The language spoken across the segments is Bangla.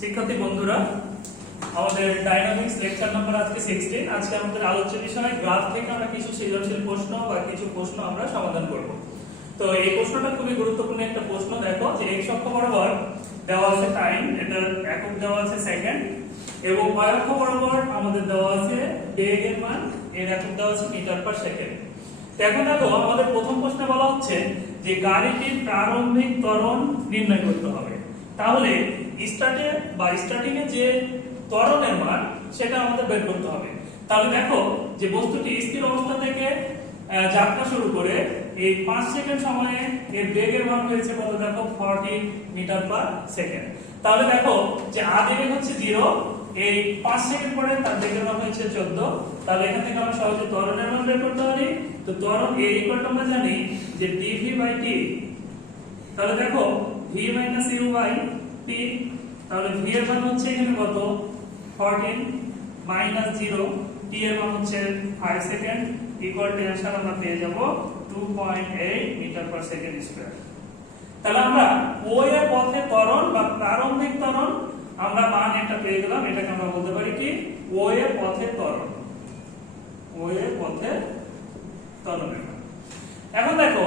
শিক্ষার্থী বন্ধুরা, আমাদের ডাইনামিক্স লেকচার নাম্বার আজকে 16। আজকে আমাদের আলোচ্য বিষয় গ্রাফ থেকে আমরা কিছু সৃজনশীল প্রশ্ন বা কিছু প্রশ্ন আমরা সমাধান করব। তো এই প্রশ্নটা খুবই গুরুত্বপূর্ণ একটা প্রশ্ন। দেখো যে x অক্ষ বরাবর দেওয়া আছে টাইম, এটার একক দেওয়া আছে সেকেন্ড, এবং y অক্ষ বরাবর আমাদের দেওয়া আছে বেগের মান, এর একক দেওয়া আছে মিটার পার সেকেন্ড। তো এখন দেখো আমাদের প্রথম প্রশ্নে বলা হচ্ছে যে গাড়িটির প্রারম্ভিক ত্বরণ নির্ণয় করতে হবে। তাহলে স্টার্টিং এ যে ত্বরণের মান সেটা আমাদের বের করতে হবে। তাহলে দেখো যে বস্তুটি স্থির অবস্থা থেকে যাত্রা শুরু করে এই 5 সেকেন্ড সময়ে এর বেগের মান হয়েছে কত, দেখো 40 মিটার পার সেকেন্ড। তাহলে দেখো যে আদি বেগ হচ্ছে 0, এই 5 সেকেন্ড পরে তার বেগের মান হয়েছে 14। তাহলে এখান থেকে আমরা সহজে ত্বরণের মান বের করতে পারি। তো ত্বরণ a ইকুয়াল টু আমরা জানি যে dv/t। তাহলে দেখো v - u/t, তাহলে v এর মান হচ্ছে এখানে কত 14 - 0, t এর মান হচ্ছে 5 সেকেন্ড, ইকুয়াল টু आंसर আমরা পেয়ে যাব 2.8 মিটার পার সেকেন্ড স্কয়ার। তাহলে আমরা o এর পথে ত্বরণ বা প্রারম্ভিক ত্বরণ আমরা মান একটা পেয়ে গেলাম। এটাকে আমরা বলতে পারি কি o এর পথে ত্বরণ, o এর পথে ত্বরণের মান। এখন দেখো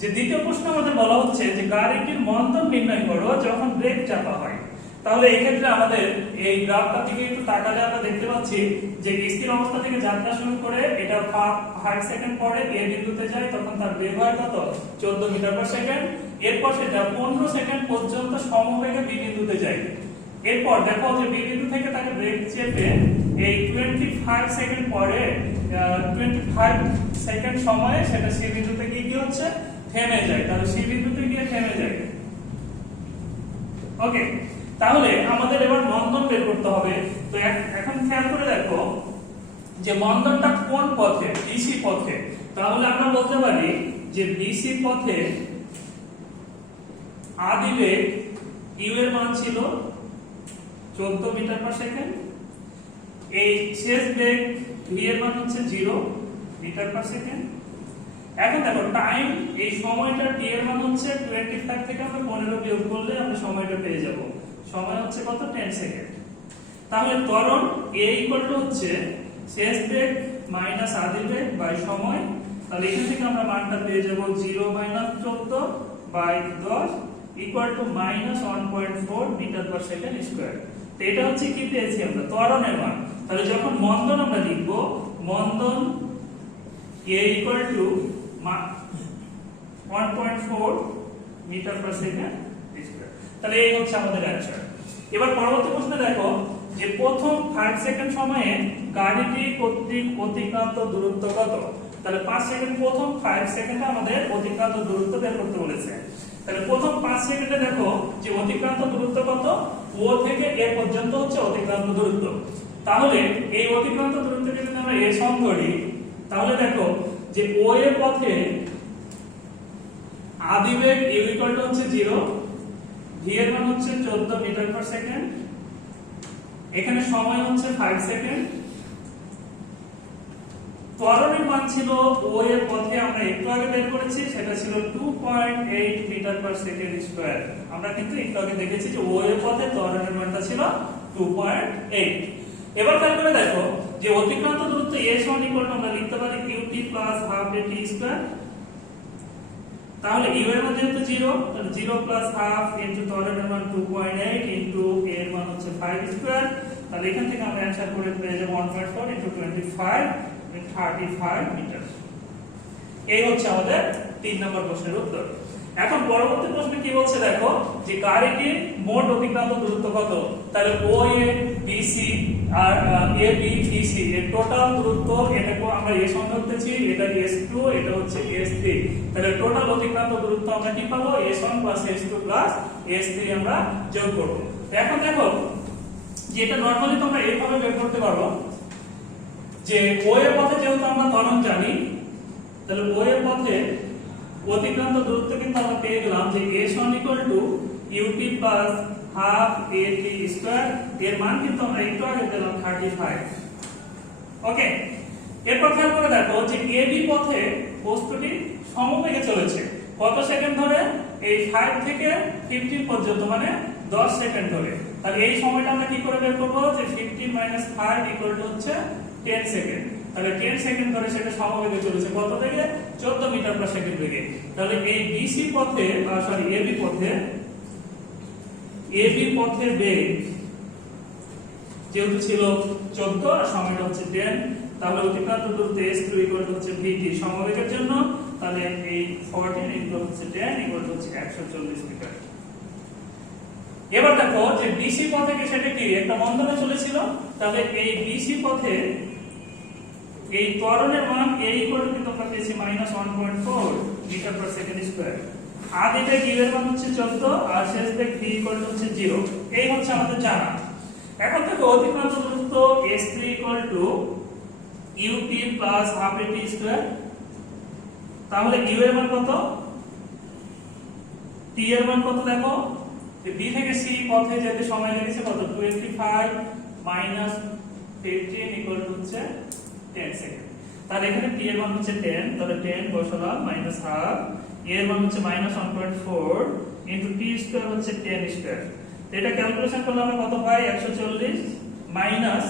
যে দ্বিতীয় প্রশ্ন আমাদের বলা হচ্ছে যে গাড়িটির মন্দন নির্ণয় করো যখন ব্রেক চাপা হয়। তাহলে এই ক্ষেত্রে আমাদের এই গ্রাফটা থেকে একটু তাকালে আমরা দেখতে পাচ্ছি যে স্থির অবস্থা থেকে যাত্রা শুরু করে এটা 5 সেকেন্ড পরে এ বিন্দুতে যায়, তখন তার বেগ হয় কত 14 মিটার পার সেকেন্ড। এরপর সেটা 15 সেকেন্ড পর্যন্ত সমবেগে বি বিন্দুতে যায়। এরপর দেখো যে বি বিন্দু থেকে তাকে ব্রেক চেপে এই 25 সেকেন্ড পরে 25 সেকেন্ড সময়ে সেটা সি বিন্দুতে গিয়ে কি হচ্ছে থেমে যায়। তাহলে সি বিন্দুতে গিয়ে থেমে যায়। ওকে, তাহলে আমাদের এবার মন্দন বের করতে হবে। তো এখন খেয়াল করে দেখো যে মন্দনটা কোন পথে, বিসি পথে। তাহলে আমরা বলতে পারি যে বিসি পথে আদি বেগ ইউ এর মান ছিল 14 মিটার পার সেকেন্ড, এই শেষ বেগ ভি এর মান হচ্ছে 0 মিটার পার সেকেন্ড। এখন দেখো টাইম, এই সময়টা টি এর মান হচ্ছে 25 থেকে আমরা 15 বিয়োগ করলে আমরা সময়টা পেয়ে যাব। সময় হচ্ছে কত 10 সেকেন্ড। তাহলে ত্বরণ a ইকুয়াল টু হচ্ছে শেষ বেগ মাইনাস আদি বেগ বাই সময়। তাহলে এখান থেকে আমরা মানটা পেয়ে যাব 0 - 14 by 10 equal to -1.4 metre per second square. তো এটা হচ্ছে কি পেয়েছি আমরা ত্বরণের মান। তাহলে যখন মন্দন আমরা লিখব, মন্দন a equal to 1.4 metre per second square. তাহলে এই হচ্ছে আমাদের অ্যানসার। এবার পরবর্তী প্রশ্নে দেখো যে প্রথম 5 সেকেন্ড সময়ে গাড়িটি কর্তৃক অতিক্রান্ত দূরত্ব কত। তাহলে 5 সেকেন্ড, প্রথম 5 সেকেন্ডে আমাদের অতিক্রান্ত দূরত্ব বের করতে বলেছে। তাহলে প্রথম 5 সেকেন্ডে দেখো যে অতিক্রান্ত দূরত্ব কত, ও থেকে এ পর্যন্ত হচ্ছে অতিক্রান্ত দূরত্ব। তাহলে এই অতিক্রান্ত দূরত্বকে যদি আমরা এ সম করি, তাহলে দেখো যে ও এর পথে আদি বেগ ইউ ইকুয়াল টু হচ্ছে 0, ভি এর মান হচ্ছে 14 মিটার পার সেকেন্ড, এখানে সময় হচ্ছে 5 সেকেন্ড। ত্বরণের মান ছিল ও এর পথে আমরা একটু আগে বের করেছি, সেটা ছিল 2.8 মিটার পার সেকেন্ড স্কয়ার। আমরা কিন্তু একটু আগে দেখেছি যে ও এর পথে ত্বরণের মানটা ছিল 2.8। এবার খেয়াল করে দেখো যে অতিক্রান্ত দূরত্ব a সমান ইকুয়াল টু আমরা লিখতে পারি qt plus half at square. তাহলে u এর মান যেহেতু 0, তাহলে 0 প্লাস হাফ ইনটু ত্বরণের মান 2.8 ইনটু a এর মান হচ্ছে 5 স্কয়ার। তাহলে এখান থেকে আমরা অ্যানসার করে পেয়ে যাব 1.4 ইনটু 25 35 মিটার। এই হচ্ছে আমাদের 3 নম্বর প্রশ্নের উত্তর। এখন পরবর্তী প্রশ্ন কি বলছে দেখো যে গাড়িটির মোট অতিক্রান্ত দূরত্ব কত। তাহলে OA BC আর AB BC এর টোটাল দূরত্ব, এটাকে আমরা a সমান ধরতেছি, এটা S2, এটা হচ্ছে S3। তাহলে টোটাল অতিক্রান্ত দূরত্ব আমরা কি পাবো, S1 + S2 + S3 আমরা যোগ করব। এখন দেখো যে এটা নরমালি তোমরা এইভাবে বের করতে পারো যে ও এর পথে যেহেতু আমরা ত্বরণ জানি, তাহলে ও এর পথে অতিক্রান্ত দূরত্ব কিন্তু আমরা পেয়ে গেলাম যে s1 = ut plus half at square. এর মান কিন্তু আমরা একটু আগে পেলাম 35। ওকে, এরপর খেয়াল করে দেখো যে ab পথে বস্তুটি সমবেগে চলেছে কত সেকেন্ড ধরে, এই 5 থেকে 15 পর্যন্ত, মানে 10 সেকেন্ড ধরে। তাহলে এই সময়টা আমরা কি করে বের করব যে 15 - 5 = হচ্ছে 10 সেকেন্ড। তাহলে 10 সেকেন্ড ধরে সেটা সমবেগে চলেছে কত বেগে? 14 মিটার পার সেকেন্ড বেগে। তাহলে এই বিসি পথে সরি এবি পথের বেগ যেহেতু ছিল 14 আর সময়টা হচ্ছে 10, তাহলে অতিক্রান্ত দূরত্ব s2 = হচ্ছে vt সমবেগের জন্য। তাহলে এই 14 * হচ্ছে 10 = হচ্ছে 140 মিটার। এবার দেখো যে বিসি পথে সেটা কি একটা বন্ধনে চলেছিল, তাহলে এই বিসি পথে এই ত্বরণের মান a = কিন্তু আমরা পেয়েছি -1.4 মিটার পার সেকেন্ড স্কয়ার। আদি বেগ u এর মান হচ্ছে 14 আর শেষ বেগ v = হচ্ছে 0। এই হচ্ছে আমাদের জানা। এখন দেখো অতিক্রান্ত দূরত্ব s3 = ut + half at²। তাহলে u এর মান কত, t এর মান কত দেখো, b থেকে c পথে যেতে সময় লেগেছে কত 25 - 15 = হচ্ছে 10 সেকেন্ড। তাহলে এখানে t এর মান হচ্ছে 10, তাহলে 10 বসালাম -half, a এর মান হচ্ছে -1.4 * t² হচ্ছে 10²। এটা ক্যালকুলেশন করলে আমরা কত পাই 140 মাইনাস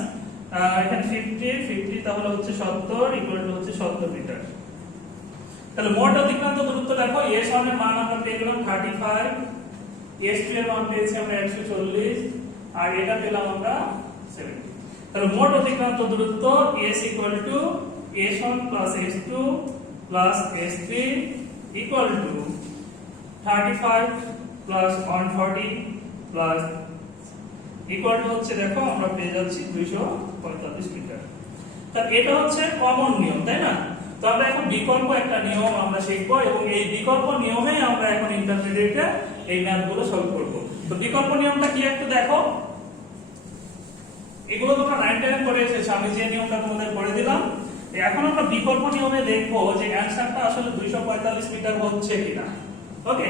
এখানে 50 তাহলে হচ্ছে 70 = হচ্ছে 70 মিটার। তাহলে মোট অতিক্রান্ত দূরত্ব দেখো s1 এর মান আমরা পেয়ে গেলাম 35, s2 এর মান পেয়েছি আমরা 140 আর এটা পেলাম আমরা 70। তাহলে মোট অতিক্রান্ত দূরত্ব s = s1 + s2 + s3 = 35 + 140 plus equal to হচ্ছে দেখো আমরা পেয়ে যাচ্ছি 245 মিটার। তাহলে এটা হচ্ছে কমন নিয়ম, তাই না? তো আমরা এখন বিকল্প একটা নিয়ম আমরা শিখবো এবং এই বিকল্প নিয়মে আমরা এখন ইন্টারমিডিয়েটে এই ম্যাথগুলো সলভ করব। তো বিকল্প নিয়মটা কি একটু দেখো, এগুলো তোমরা 9 10 পড়ে এসেছো, আমি যে নিয়মটা তোমাদের পড়ে দিলাম। এখন আমরা বিকল্প নিয়মে দেখবো যে অ্যানসারটা আসলে 245 মিটার হচ্ছে কিনা। ওকে,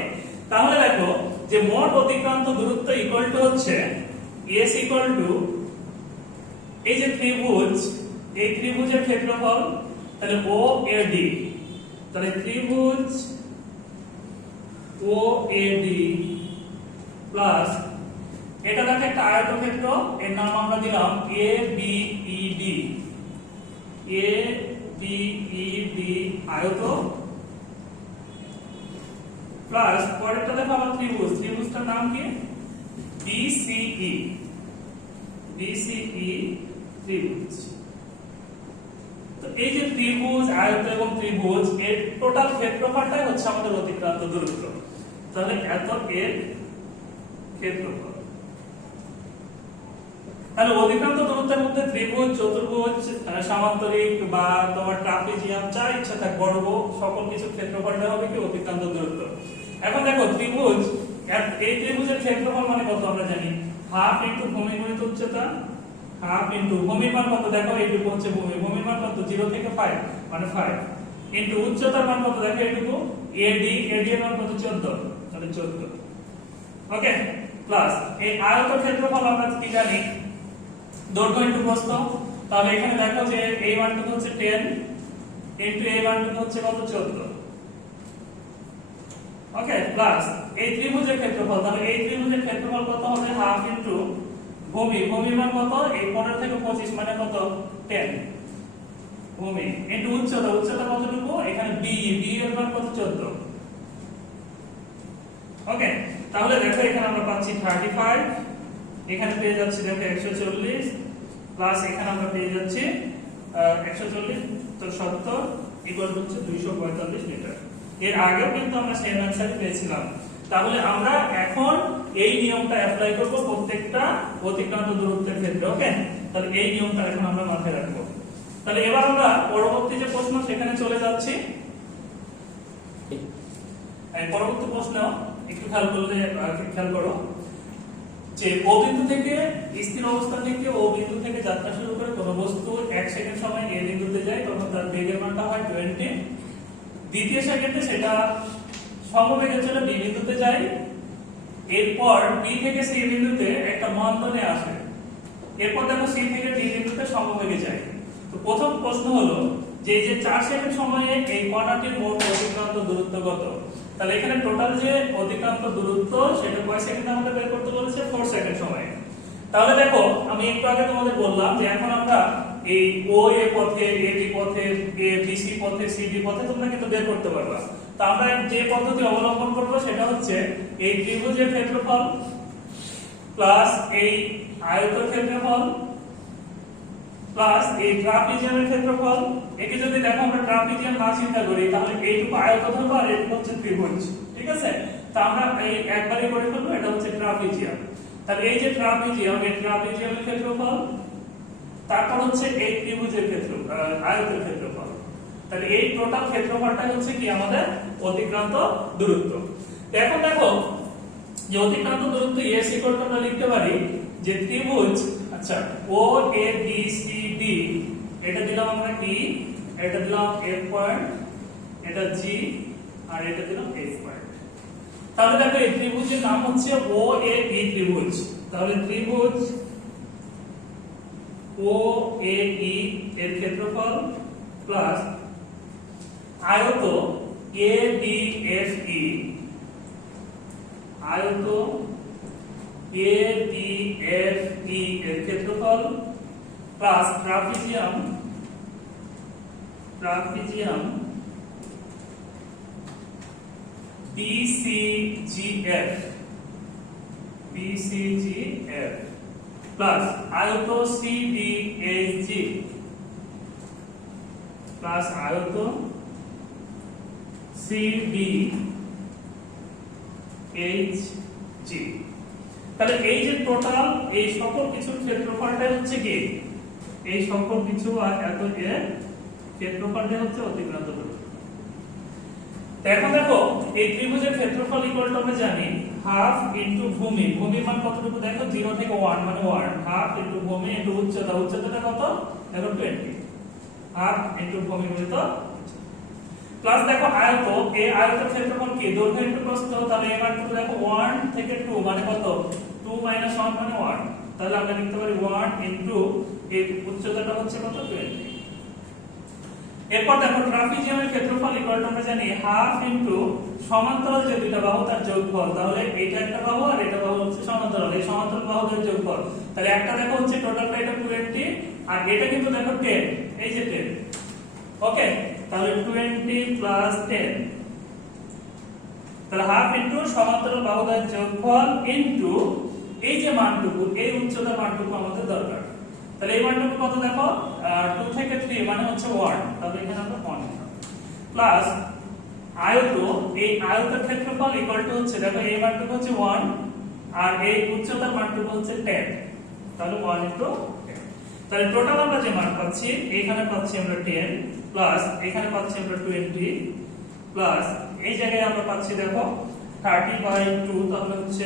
তাহলে দেখো যে মোট অতিক্রান্ত দূরত্ব ইকুয়াল টু হচ্ছে s = এই যে ত্রিভুজ, এই ত্রিভুজের ক্ষেত্রফল, তাহলে OAD, তাহলে ত্রিভুজ OAD প্লাস এটা দেখো একটা আয়তক্ষেত্র, এর নাম আমরা দিলাম ABED আয়ত প্লাস পরেরটা দেখো আমার ত্রিভুজটার নাম কি BCE ত্রিভুজ। তো এই যে ত্রিভুজ, আয়ত এবং ত্রিভুজ এর টোটাল ক্ষেত্রফলটাই হচ্ছে আমাদের অতিক্রান্ত দূরত্ব। তাহলে এত এর ক্ষেত্রফল। তাহলে অতিক্রান্ত দূরত্বের মধ্যে ত্রিভুজ, চতুর্ভুজ, সামান্তরিক বা তোমার ট্রাপিজিয়াম যা ইচ্ছা থাক বর্গ সকল কিছু ক্ষেত্রফলটা হবে কি অতিক্রান্ত দূরত্ব। এখন দেখো ত্রিভুজ, এই ত্রিভুজের ক্ষেত্রফল মানে কত আমরা জানি, হাফ ইনটু ভূমি গুণিত উচ্চতা, হাফ ইনটু ভূমির মান কত দেখো এইটুকু হচ্ছে ভূমির মান কত 0 থেকে 5 মানে 5 ইনটু উচ্চতার মান কত দেখো এইটুকু AD এর মান কত 14, তাহলে 14। ওকে, প্লাস এই আয়ত ক্ষেত্রফল আমরা কি জানি দৈর্ঘ্য ইনটু প্রস্থ। তাহলে এখানে দেখো যে এই মানটা হচ্ছে 10 ইনটু এই মানটা হচ্ছে কত 14। ওকে, প্লাস এই ত্রিভুজের ক্ষেত্রফল, তাহলে এই ত্রিভুজের ক্ষেত্রফল কত হবে হাফ ইনটু ভূমির মান কত এই 15 থেকে 25 মানে কত 10 ভূমি ইনটু উচ্চতা কতটুকু এখানে b এর মান কত 14। ওকে, তাহলে দেখো এখানে আমরা পাচ্ছি 35, এখানে পেয়ে যাচ্ছি দেখো 140 প্লাস এখানে আমরা পেয়ে যাচ্ছি 140 তো 70 ইকুয়াল হচ্ছে 245 মিটার। এর আগেও কিন্তু আমরা সেম অ্যানসারই পেয়েছিলাম। তাহলে আমরা এখন এই নিয়মটা অ্যাপ্লাই করব প্রত্যেকটা অতিক্রান্ত দূরত্বের ক্ষেত্রে। ওকে, তাহলে এই নিয়মটা এখন আমরা মাথায় রাখবো। তাহলে এবার আমরা পরবর্তী যে প্রশ্ন সেখানে চলে যাচ্ছি। এই পরবর্তী প্রশ্ন একটু খেয়াল করো যে ও বিন্দু থেকে স্থির অবস্থান থেকে ও বিন্দু থেকে যাত্রা শুরু করে কোন বস্তু 1 সেকেন্ড সময় এ বিন্দুতে যায় তখন তার বেগের মানটা হয় 20, দ্বিতীয় সেকেন্ডে সেটা সমবেগে চলে বি বিন্দুতে যায়, এরপর বি থেকে সি বিন্দুতে একটা মন্দনে আসে, এরপর দেখো সি থেকে ডি বিন্দুতে সমবেগে যায়। তো প্রথম প্রশ্ন হলো যে এই যে 4 সেকেন্ড সময়ে এই কণাটির মোট অতিক্রান্ত দূরত্ব কত। তাহলে এখানে টোটাল যে অতিক্রান্ত দূরত্ব সেটা কয় সেকেন্ডে আমাদের বের করতে বলেছে 4 সেকেন্ড সময়ে। তাহলে দেখো আমি একটু আগে তোমাদের বললাম যে এখন আমরা এই ও এ পথে, এ বি পথে, এ বি সি পথে, সি ডি পথে তোমরা কিন্তু বের করতে পারবা। তো আমরা যে পদ্ধতি অবলম্বন করব সেটা হচ্ছে এই ত্রিভুজের ক্ষেত্রফল প্লাস এই আয়তের ক্ষেত্রফল প্লাস এই ট্রাপিজিয়ামের ক্ষেত্রফল। একে যদি দেখো আমরা ট্রাপিজিয়াম না চিন্তা করি তাহলে এইটুকু আয়ত ধরবো আর এইটুকু হচ্ছে ত্রিভুজ, ঠিক আছে? তো আমরা এই একবারই করে ফেলবো, এটা হচ্ছে ট্রাপিজিয়াম। তাহলে এই যে ট্রাপিজিয়াম, এই ট্রাপিজিয়ামের ক্ষেত্রফল, তারপর হচ্ছে এই ত্রিভুজের ক্ষেত্রফল, আয়তের ক্ষেত্রফল। তাহলে এই টোটাল ক্ষেত্রফলটাই হচ্ছে কি আমাদের অতিক্রান্ত দূরত্ব। এখন দেখো যে অতিক্রান্ত দূরত্ব s ইকুয়াল টু আমরা লিখতে পারি যে ত্রিভুজ, আচ্ছা ও এ বি সি ডি, এটা দিলাম আমরা E, এটা দিলাম F পয়েন্ট, এটা G, আর এটা দিলাম H পয়েন্ট। তাহলে দেখো এই ত্রিভুজের নাম হচ্ছে ও এ বি ত্রিভুজ। তাহলে ত্রিভুজ ও এ ই এর ক্ষেত্রফল প্লাস আয়ত এ বি এফ ই, আয়ত এ বি এফ ই এর ক্ষেত্রফল প্লাস ট্রাপিজিয়াম BCGF প্লাস আয়ত CDHG প্লাস আয়ত CDHG। তাহলে এই যে টোটাল এই সকল কিছুর ক্ষেত্রফলটা হচ্ছে কি, এই সকল কিছু আর এত এর ক্ষেত্রফলটা হচ্ছে অতিক্রান্ত দূরত্ব। এখন দেখো এই ত্রিভুজের ক্ষেত্রফল ইকুয়াল টু আমরা জানি হাফ ইনটু ভূমি, ভূমির মান কতটুকু দেখো 0 থেকে 1 মানে 1, হাফ ইনটু ভূমি ইনটু উচ্চতা, উচ্চতাটা কত দেখো 20, হাফ ইনটু ভূমি গুণিত প্লাস দেখো আয়ত, এই আয়তের ক্ষেত্রফল কি দৈর্ঘ্য ইনটু প্রস্থ। তাহলে এই মানটুকু দেখো 1 থেকে 2 মানে কত 2 - 1 মানে 1। তাহলে আমরা লিখতে পারি 1 ইনটু এই উচ্চতাটা হচ্ছে কত 20। এরপর দেখো ট্রাপিজিয়ামের ক্ষেত্রফল ইকুয়াল টু আমরা জানি হাফ ইনটু সমান্তরাল যে দুইটা বাহু তার যোগফল। তাহলে এটা একটা বাহু আর এটা বাহু হচ্ছে সমান্তরাল, এই সমান্তরাল বাহুদের যোগফল। তাহলে একটা দেখো হচ্ছে টোটালটা এটা 20 আর এটা কিন্তু দেখো 10, এই যে 10, ওকে? তাহলে 20 প্লাস 10, তাহলে হাফ ইনটু সমান্তরাল বাহুদের যোগফল ইনটু এই যে মানটুকু, এই উচ্চতার মানটুকু আমাদের দরকার। তাহলে এই মানটুকু কত দেখো 2 থেকে 3 মানে হচ্ছে 1, তাহলে এখানে আমরা 1 লিখলাম প্লাস আয়ত, এই আয়তের ক্ষেত্রফল ইকুয়াল টু হচ্ছে দেখো এই মানটুকু হচ্ছে 1 আর এই উচ্চতার মানটুকু হচ্ছে 10, তাহলে 1 ইনটু 10। তাহলে টোটাল আমরা যে মান পাচ্ছি এখানে পাচ্ছি আমরা 10 প্লাস এখানে পাচ্ছি আমরা 20 প্লাস এই জায়গায় আমরা পাচ্ছি দেখো 30/2, তাহলে হচ্ছে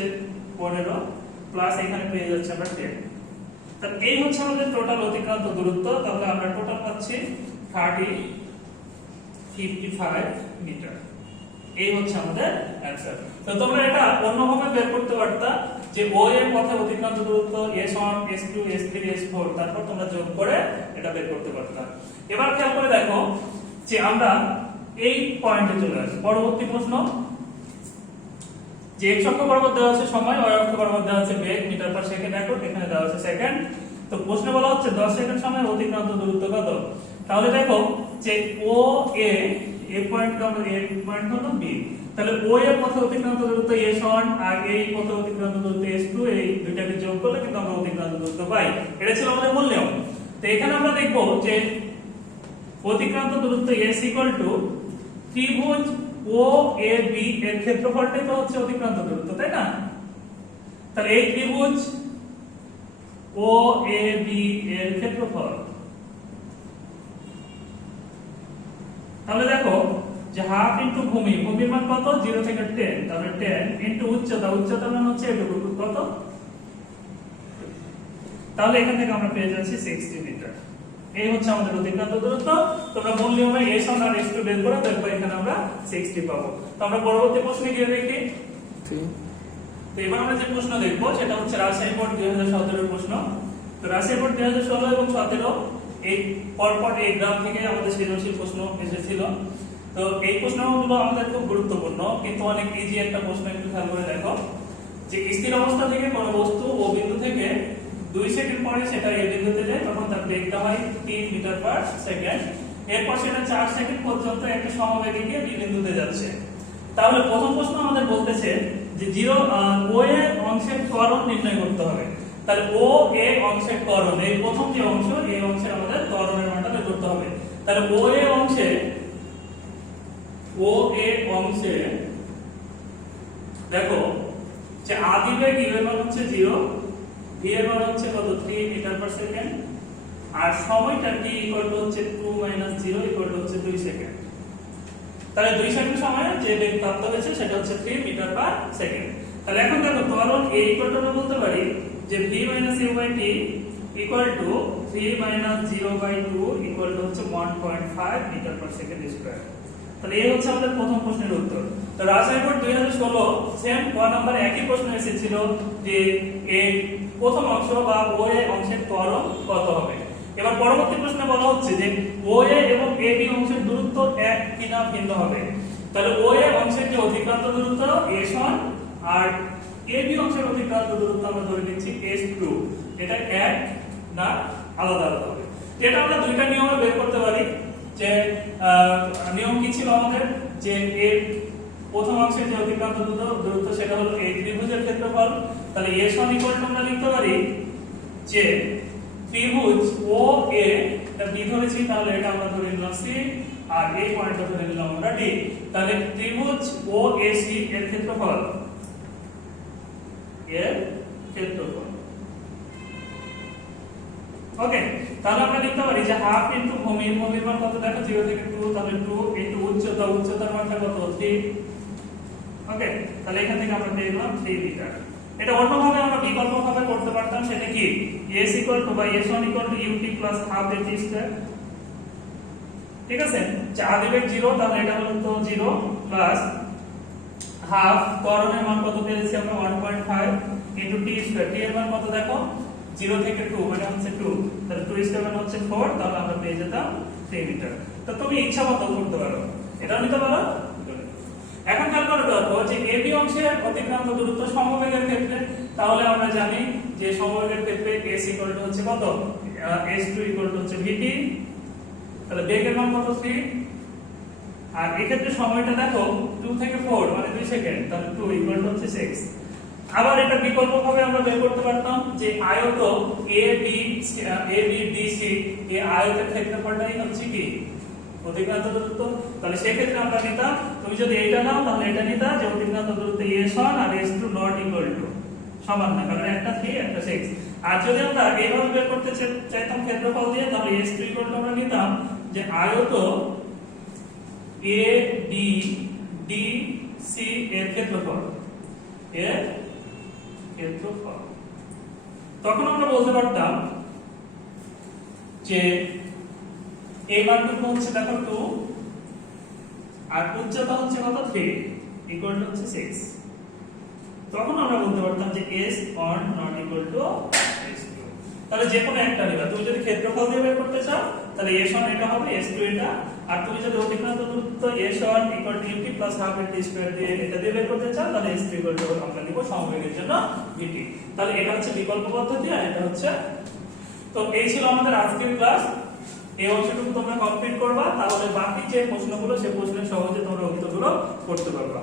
15 প্লাস এখানে পেয়ে যাচ্ছে আমরা 10। তাহলে এই হচ্ছে আমাদের টোটাল অতিক্রান্ত দূরত্ব। তাহলে আমরা টোটাল পাচ্ছি 55 মিটার। এই হচ্ছে আমাদের অ্যানসার। তো তোমরা এটা অন্যভাবে বের করতে পারতা যে ও এর পথে অতিক্রান্ত দূরত্ব S1 S2 S3 S4, তারপর তোমরা যোগ করে এটা বের করতে পারতা। এবার খেয়াল করে দেখো যে আমরা এই পয়েন্টে চলে আসি। পরবর্তী প্রশ্ন যে x অক্ষ বরাবর দেওয়া আছে সময়, y অক্ষ বরাবর দেওয়া আছে বেগ মিটার পার সেকেন্ড একক, এখানে দেওয়া আছে সেকেন্ড। তো প্রশ্নে বলা হচ্ছে 10 সেকেন্ড সময়ে অতিক্রান্ত দূরত্ব কত। তাহলে দেখো যে ও এ পয়েন্ট আমরা এ পয়েন্ট হলো বি, তাহলে ও এর পথে অতিক্রান্ত দূরত্ব S1 আর এই পথে অতিক্রান্ত দূরত্ব S2, এই দুইটাকে যোগ করলে কিন্তু আমরা অতিক্রান্ত দূরত্ব পাই। এটা ছিল আমাদের মূল নিয়ম। তো এখানে আমরা দেখব যে অতিক্রান্ত দূরত্ব S ইকুয়াল টু ত্রিভুজ ও এ বি এর ক্ষেত্রফলটাই তো হচ্ছে অতিক্রান্ত দূরত্ব, তাই না? তাহলে এই ত্রিভুজ ও এ বি এর ক্ষেত্রফল, তাহলে দেখো যে হাফ ইনটু ভূমি, ভূমির মান কত 0 থেকে 10, তাহলে 10 ইনটু উচ্চতা, উচ্চতার মান হচ্ছে এটুকু কত, তাহলে এখান থেকে আমরা পেয়ে যাচ্ছি 60 মিটার। এই হচ্ছে আমাদের অতিক্রান্ত দূরত্ব। তোমরা মূল নিয়মে S1 আর S2 বের করে দেখো এখানে আমরা 60 পাবো। তো আমরা পরবর্তী প্রশ্নে গিয়ে দেখি। তো এবার আমরা যে প্রশ্ন দেখবো সেটা হচ্ছে রাজশাহী বোর্ড 2017 এর প্রশ্ন। তো রাজশাহী বোর্ড 2016 এবং 17 এই পরপর এই গ্রাম থেকে আমাদের সৃজনশীল প্রশ্ন এসেছিল। তো এই প্রশ্নগুলো আমাদের খুব গুরুত্বপূর্ণ, কিন্তু অনেক ইজি একটা প্রশ্ন, একটু খেয়াল করে দেখো যে স্থির অবস্থা থেকে কোনো বস্তু ও বিন্দু থেকে 2 সেকেন্ড পরে সেটা এ বিন্দুতে যায়, তখন তার বেগটা হয় 3 মিটার পার সেকেন্ড। এরপর সেটা 4 সেকেন্ড পর্যন্ত একটা সমবেগে গিয়ে বি বিন্দুতে যাচ্ছে। তাহলে প্রথম প্রশ্ন আমাদের বলতেছে যে ও এ অংশের ত্বরণ নির্ণয় করতে হবে। তাহলে ও এ অংশের ত্বরণ, এই প্রথম যে অংশ, এই অংশের আমাদের ত্বরণের মানটা বের করতে হবে। তাহলে ও এ অংশে দেখো যে আদি বেগ u এর মান হচ্ছে 0, v এর মান হচ্ছে কত 3 মিটার পার সেকেন্ড, আর সময়টা t ইকুয়াল টু হচ্ছে 2 - 0 ইকুয়াল টু হচ্ছে 2 সেকেন্ড। তাহলে 2 সেকেন্ড সময়ে যে বেগ প্রাপ্ত হয়েছে সেটা হচ্ছে 3 মিটার পার সেকেন্ড। তাহলে এখন দেখো ত্বরণ a ইকুয়াল টু আমরা বলতে পারি যে v - u/t equal to 3 - 0/2 equal to হচ্ছে 1.5 মিটার পার সেকেন্ড স্কয়ার। তাহলে এই হচ্ছে আমাদের প্রথম প্রশ্নের উত্তর। তো রাজশাহী বোর্ড 2016 সেম 1 নম্বরে একই প্রশ্ন এসেছিল যে এই প্রথম অংশ বা ও এ অংশের ত্বরণ কত হবে। এবার পরবর্তী প্রশ্নে বলা হচ্ছে যে ও এ এবং এ বি অংশের দূরত্ব এক কিনা ভিন্ন হবে। তাহলে ও এ অংশের যে অতিক্রান্ত দূরত্ব s1 আর এ বি অংশের অতিক্রান্ত দূরত্ব আমরা ধরে নিচ্ছি s2, এটা এক না আলাদা আলাদা হবে। এটা আমরা দুইটা নিয়মে বের করতে পারি। যে নিয়ম কি ছিল আমাদের, যে এর প্রথম অংশের যে অতিক্রান্ত দূরত্ব সেটা হলো এই ত্রিভুজের ক্ষেত্রফল। তাহলে s1 ইকুয়াল টু আমরা লিখতে পারি যে ত্রিভুজ ও এ, এটা বি ধরেছি, তাহলে এটা আমরা ধরে নিলাম সি, আর এই পয়েন্টটা ধরে নিলাম আমরা ডি। তাহলে ত্রিভুজ ও এ সি এর ক্ষেত্রফল ওকে। তাহলে আমরা লিখতে পারি যে হাফ ইনটু ভূমির মান কত দেখো 0 থেকে 2, তাহলে 2 ইনটু উচ্চতার মানটা কত 3। ওকে, তাহলে এখান থেকে আমরা পেয়ে গেলাম 3 মিটার। এটা অন্যভাবে আমরা বিকল্পভাবে করতে পারতাম, সেটা কি s s1 ut plus half at square. ঠিক আছে, যে আদি বেগ 0, তাহলে এটা হলো তো 0 প্লাস হাফ ত্বরণের মান কত পেয়েছি আমরা 1.5 ইনটু t স্কয়ার। t এর মান কত দেখো 0 থেকে 2 মানে হচ্ছে 2, তাহলে 2 স্কয়ার মানে হচ্ছে 4, তাহলে আমরা পেয়ে যেতাম 3 মিটার। তো তুমি ইচ্ছা মতো করতে পারো, এটাও নিতে পারো। এখন খেয়াল করে দেখো যে এবি অংশের অতিক্রান্ত দূরত্ব সমবেগের ক্ষেত্রে, তাহলে আমরা জানি যে সমবেগের ক্ষেত্রে s ইকুয়াল টু হচ্ছে কত s2 ইকুয়াল টু হচ্ছে vt। তাহলে বেগের মান কত 3, আর এই ক্ষেত্রে সময়টা দেখো 2 থেকে 4 মানে 2 সেকেন্ড, তাহলে 2 ইকুয়াল টু হচ্ছে 6। আবার এটা বিকল্পভাবে আমরা বের করতে পারতাম যে আয়ত ABDC এই আয়তের ক্ষেত্রফলটাই হচ্ছে কি অতিক্রান্ত দূরত্ব। তাহলে সেই ক্ষেত্রে আমরা নিতাম, তুমি যদি এটা নাও তাহলে এটা নিতা যে অতিক্রান্ত দূরত্ব s1 R s2 not equal to সমান না, কারণ একটা 3 একটা 6। আর যদি আমরা এইভাবে বের করতে চাইতাম ক্ষেত্রফল দিয়ে, তাহলে s2 ইকুয়াল টু আমরা নিতাম যে আয়ত ABDC এর ক্ষেত্রফল তখন আমরা বলতে পারতাম যে এই মানটুকু হচ্ছে দেখো 2 আর উচ্চতা হচ্ছে কত 3 ইকুয়াল টু হচ্ছে 6। তখন আমরা বলতে পারতাম যে s1 not equal to s2। তাহলে যে কোনো একটা নিবা, তুমি যদি ক্ষেত্রফল দিয়ে বের করতে চাও তাহলে s1 এটা হবে, s2 এটা, আর তুমি যদি অতিক্রান্ত দূরত্ব s1 equal to ut plus half at square দিয়ে এটা দিয়ে বের করতে চাও, তাহলে s2 ইকুয়াল টু আমরা নিব সমবেগের জন্য vt। তাহলে এটা হচ্ছে বিকল্প পদ্ধতি, আর এটা হচ্ছে। তো এই ছিল আমাদের আজকের ক্লাস। এই অংশটুকু তোমরা কমপ্লিট করবা, তাহলে বাকি যে প্রশ্নগুলো সেই প্রশ্নের সহজে তোমরা উত্তরগুলো করতে পারবা।